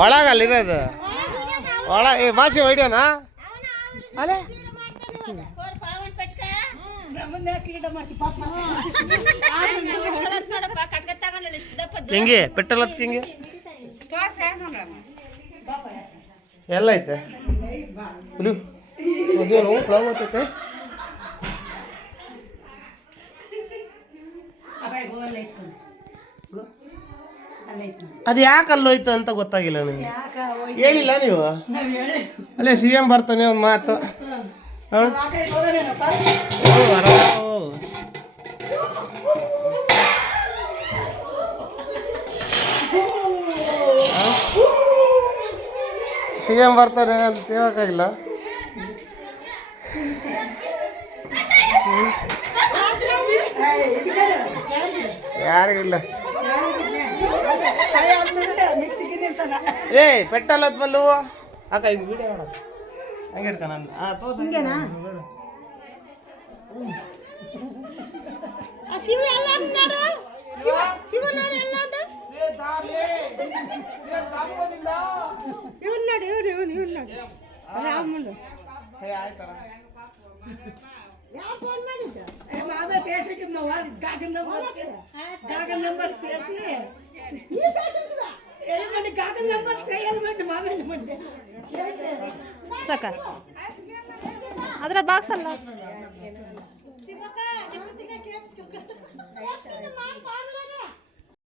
ಒಳಗಲ್ಲಿರೋದು ಒಳ ಭಾಷೆ ಹೊಡಿಯೋಣ ಅಲ್ಲೇ ಹಿಂಗೆ ಪೆಟ್ರೋಲ್ ಹಿಂಗೆ ಎಲ್ಲ ಐತೆ ಹೋಗ್ತೈತೆ ಅದು ಯಾಕೆ ಅಲ್ಲೋಯ್ತು ಅಂತ ಗೊತ್ತಾಗಿಲ್ಲ ನನಗೆ ಹೇಳಿಲ್ಲ ನೀವು ಅಲ್ಲೇ CM ಬರ್ತಾನೆ ಒಂದು ಮಾತು CM ಬರ್ತಾನೆ ಅಂತ ಹೇಳೋಕ್ಕಾಗಿಲ್ಲ ಯಾರಿಗಿಲ್ಲ ಏ ಪೆಟ್ರೋಲ್ ಹತ್ ಬಲ್ಲು ಅಕ್ಕ ಈಗ ವಿಡಿಯೋ ಮಾಡ ಹಂಗೆ ಇಡ್ಕ ನಾನು ತೋರ್ಸ ಸಾಕ ಅದರ ಬಾಕ್ಸ್ ಅಲ್ಲ